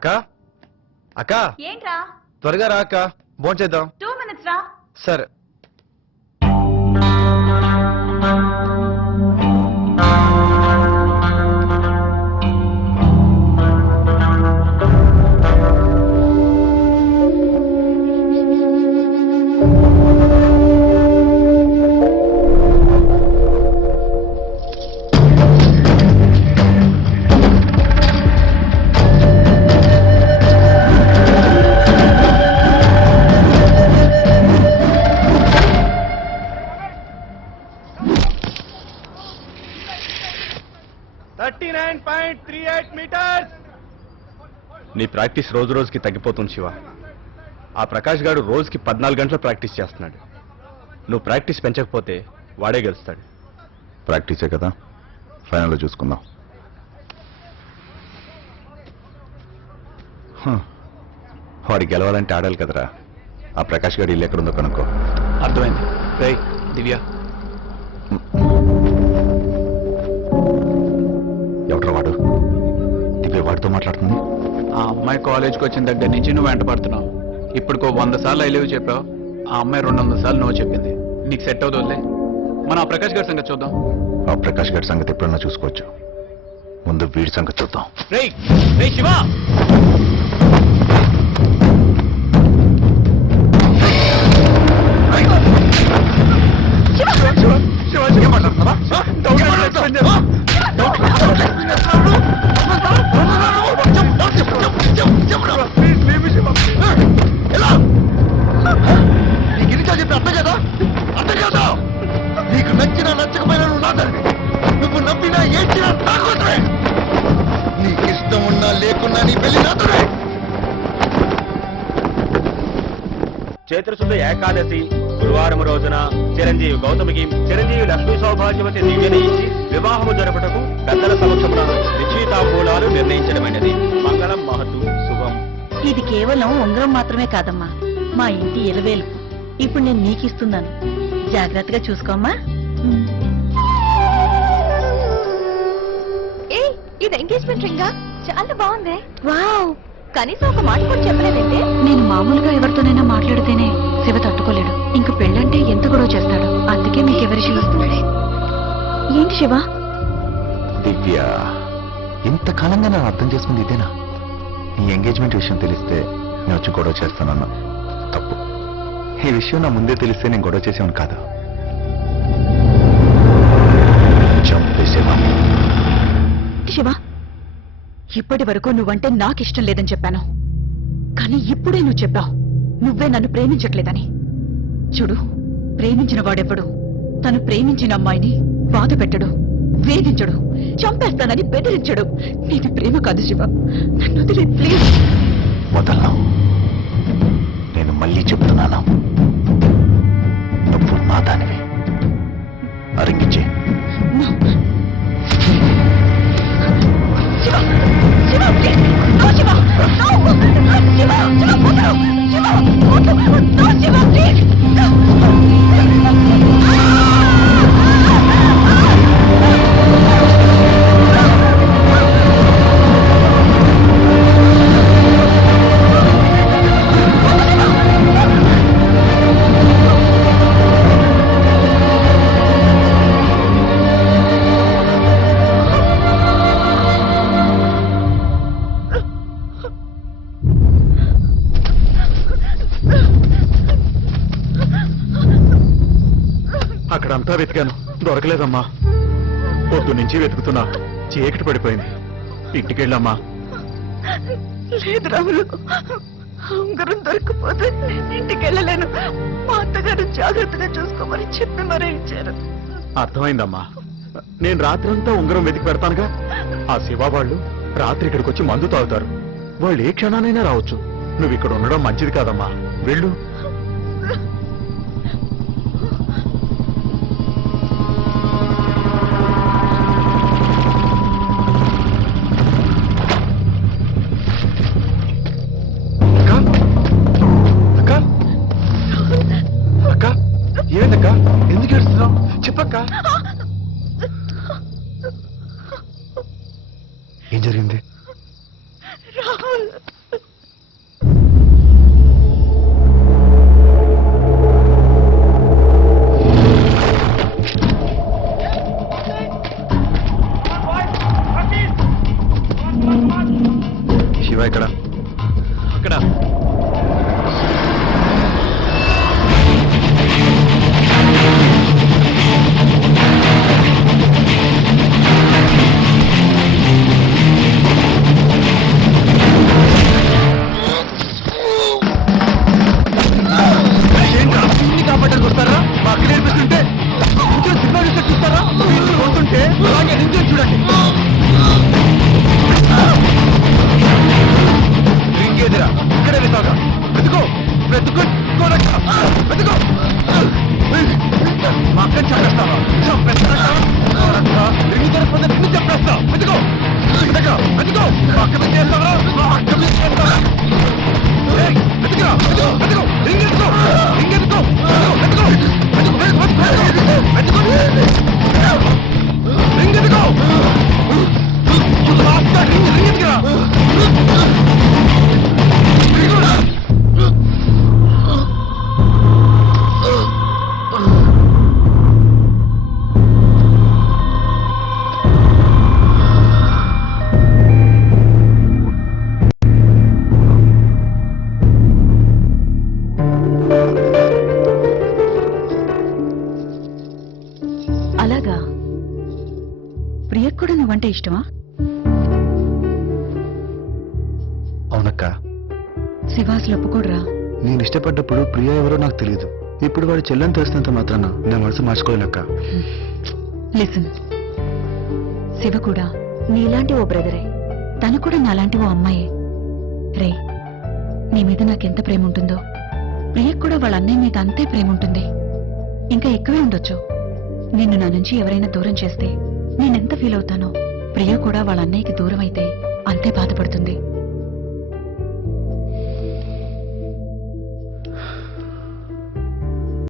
అక్క అక్క ఏంట్రా? త్వరగా రా అక్క, భోంచేద్దాం. 2 minutes రా. సరే. నీ ప్రాక్టీస్ రోజు రోజుకి తగ్గిపోతుంది శివ. ఆ ప్రకాష్ గారు రోజుకి 14 గంటలు ప్రాక్టీస్ చేస్తున్నాడు. నువ్వు ప్రాక్టీస్ పెంచకపోతే వాడే గెలుస్తాడు. ప్రాక్టీసే కదా, ఫైనల్లో చూసుకుందాం. వాడు గెలవాలంటే ఆడాలి కదరా. ఆ ప్రకాష్ గారు ఇల్లు ఎక్కడుందో కనుక్కో. అర్థమైంది. రేయ్ దివ్య, ఎవడ్రా వాడు? దివ్య వాడితో మాట్లాడుతుంది. ఆ అమ్మాయి కాలేజ్కి వచ్చిన దగ్గర నుంచి నువ్వు వెంట పడుతున్నావు. ఇప్పటికో 100 సార్లు ఐ లవ్ చెప్పావు. ఆ అమ్మాయి 200 సార్లు నువ్వు చెప్పింది. నీకు సెట్ అవుతుందిలే. మనం ఆ ప్రకాష్ గారి సంగతి చూద్దాం. ఆ ప్రకాష్ గారి సంగతి ఎప్పుడన్నా చూసుకోవచ్చు, ముందు వీడి సంగతి చూద్దాం. రేయ్ రేయ్ శివ, నీకు నచ్చినా నచ్చకపోయినా నువ్వు నాదరివి. నువ్వు నవ్వినా ఏడ్చినా నాకోసమే. నీకు ఇష్టం ఉన్నా లేకున్నా నీ పెళ్లి నాతోనే. చైత్రశుద్ధ ఏకాదశి గురువారం రోజున చిరంజీవి గౌతమికి చిరంజీవి లక్ష్మీ సౌభాగ్యవతి దివ్యని ఇచ్చి వివాహము జరుపుటకు పెద్దల సమక్షంలో నిశ్చితాంబూలాలు నిర్ణయించడమైనది. మంగళం మహతు శుభం. ఇది కేవలం ఉంగరం మాత్రమే కాదమ్మా, మా ఇంటి ఇలవేలు. ఇప్పుడు నేను నీకిస్తున్నాను, జాగ్రత్తగా చూసుకోమ్మా. ఇది ఎంగేజ్మెంట్ రింగా? చాలా బాగుంది. వావ్, కనీసం ఒక మాట కూడా చెప్పలేదంటే. నేను మామూలుగా ఎవరితోనైనా మాట్లాడితేనే శివ తట్టుకోలేడు. ఇంక పెళ్ళంటే ఎంత గొడవ చేస్తాడు. అందుకే మీకెవరి శివ. ఏంటి శివ? దివ్య, ఇంతకాలంగా నేను అర్థం చేసుకుంది ఇదేనా? నీ ఎంగేజ్మెంట్ విషయం తెలిస్తే నేను వచ్చి గొడవ చేస్తానన్నా తప్పు. ఈ విషయం నా ముందే తెలిస్తే నేను గొడవ చేసేవాను కాదు. చంపేసేవాడిని. శివ, ఇప్పటి వరకు నువ్వంటే నాకిష్టం లేదని చెప్పాను, కానీ ఇప్పుడే నువ్వు చెప్పావు నువ్వే నన్ను ప్రేమించట్లేదని. చూడు, ప్రేమించిన వాడెవ్వడు తను ప్రేమించిన అమ్మాయిని బాధ పెట్టడు, వేధించడు, చంపేస్తానని బెదిరించడు. నీది ప్రేమ కాదు శివ, నన్ను వదిలే ప్లీజ్. వదలను. నేను మళ్ళీ చెప్తున్నాను, నువ్వు నా దానివి. అరింగిచ్చే. Shiva, Shiva, please. No Shiva, no. Shiva, Shiva, వదలు. శివ, వదలు. No Shiva, please. అక్కడంతా వెతికాను, దొరకలేదమ్మా. పొద్దు నుంచి వెతుకుతున్నా, చీకటి పడిపోయింది. ఇంటికెళ్ళమ్మా. లేదు రాములు, ఉంగరం దొరికిపోతే ఇంటికి వెళ్ళలేను. మా అత్తగారు జాగ్రత్తగా చూసుకోమని చెప్పి మరీ ఇచ్చారు. అర్థమైందమ్మా. నేను రాత్రంతా ఉంగరం వెతికి పెడతానుగా. ఆ శివ వాళ్ళు రాత్రి ఇక్కడికి వచ్చి మందు తాగుతారు. వాళ్ళు ఏ క్షణానైనా రావచ్చు. నువ్వు ఇక్కడ ఉండడం మంచిది కాదమ్మా, వెళ్ళు. ఏమైందక్క? ఎందుకు ఏడుస్తున్నావు? చెప్పక్క. ఏం జరిగింది? రాహుల్ శివ ఇక్కడ అక్కడ కాపాడడానికి వస్తారా మా అక్క నేర్పిస్తుంటే ఇంట్లో సినిమా చూస్తే చూస్తారా వీళ్ళు పోతుంటే అలాగే నించొని చూడండి ఇంకేదిరా ఇక్కడే వెతాగా వెతుకో వెతుకో వెతుకో మా అక్కని చంపేస్తావా చంపేస్తావా రింగు దొరకపోతే నిన్ను చంపేస్తా వెతుకో వెతుకో మా అక్క మీద చేస్తావా మా అక్క మీద చేస్తావా వెతుకురా వెతుకో వెతుకో రింగ్ ఎత్తుకో రింగ్ ఎత్తుకో వెతుకో వెతుకో వెతుకో రింగ్ ఎత్తుకో రింగ్ ఎత్తుకురా అలాగా ప్రియకు కూడా నువ్వంటే ఇష్టమా? అవునక్క, శివాసులు ఒప్పుకోడ్రా. నేను ఇష్టపడ్డప్పుడు ప్రియ ఎవరో నాకు తెలియదు. ఇప్పుడు వాడు చెల్లని తెలిసినంత మాత్రాన నా మనసు మార్చుకోలేనక్క. లిసన్, శివ కూడా నీలాంటి ఓ బ్రదరే, తను కూడా నాలాంటి ఓ అమ్మాయే. రే, నీ మీద నాకెంత ప్రేమ ఉంటుందో ప్రియకు కూడా వాళ్ళ అన్నయ్య మీద అంతే ప్రేమ ఉంటుంది, ఇంకా ఎక్కువే ఉండొచ్చు. నిన్ను నా నుంచి ఎవరైనా దూరం చేస్తే నేనెంత ఫీల్ అవుతానో, ప్రియ కూడా వాళ్ళ అన్నయ్యకి దూరం అయితే అంతే బాధపడుతుంది.